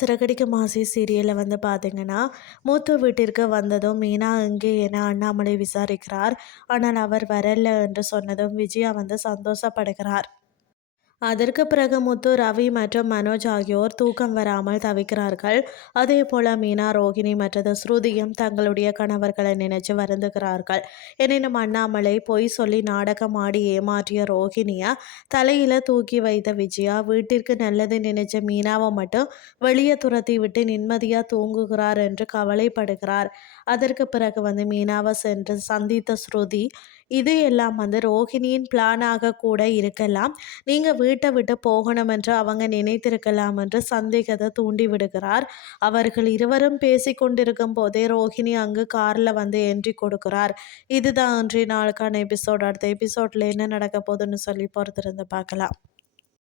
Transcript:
சிறகடிக்க ஆசை சீரியலில் பார்த்தீங்கன்னா, மூத்த வீட்டிற்கு வந்ததும் மீனா எங்கே என அண்ணாமலை விசாரிக்கிறார். ஆனால் அவர் வரல என்று சொன்னதும் விஜயா சந்தோஷப்படுகிறார். அதற்கு பிறகு முத்து, ரவி மற்றும் மனோஜ் ஆகியோர் தூக்கம் வராமல் தவிக்கிறார்கள். அதே போல மீனா, ரோகிணி மற்றது ஸ்ருதியும் தங்களுடைய கணவர்களை நினைச்சு வருந்துகிறார்கள். எனினும் அண்ணாமலை பொய் சொல்லி நாடகம் ஆடி ஏமாற்றிய ரோகிணிய தலையில தூக்கி வைத்த விஜயா வீட்டிற்கு நல்லது நினைச்ச மீனாவை மட்டும் வெளியே துரத்தி விட்டு நிம்மதியா தூங்குகிறார் என்று கவலைப்படுகிறார். அதற்கு பிறகு மீனாவை சென்று சந்தித்த ஸ்ருதி, இது எல்லாம் ரோகிணியின் பிளானாக கூட இருக்கலாம். நீங்க வீட்டை விட்டு போகணும் என்று அவங்க நினைத்திருக்கலாம் என்று சந்தேகத்தை தூண்டி விடுகிறார். அவர்கள் இருவரும் பேசிக்கொண்டிருக்கும் போதே ரோஹிணி அங்கு கார்ல என்ட்ரி கொடுக்கிறார். இதுதான் இன்றைய நாளுக்கான எபிசோட். அடுத்த எபிசோட்ல என்ன நடக்க போகுதுன்னு சொல்லி பொறுத்திருந்து பார்க்கலாம்.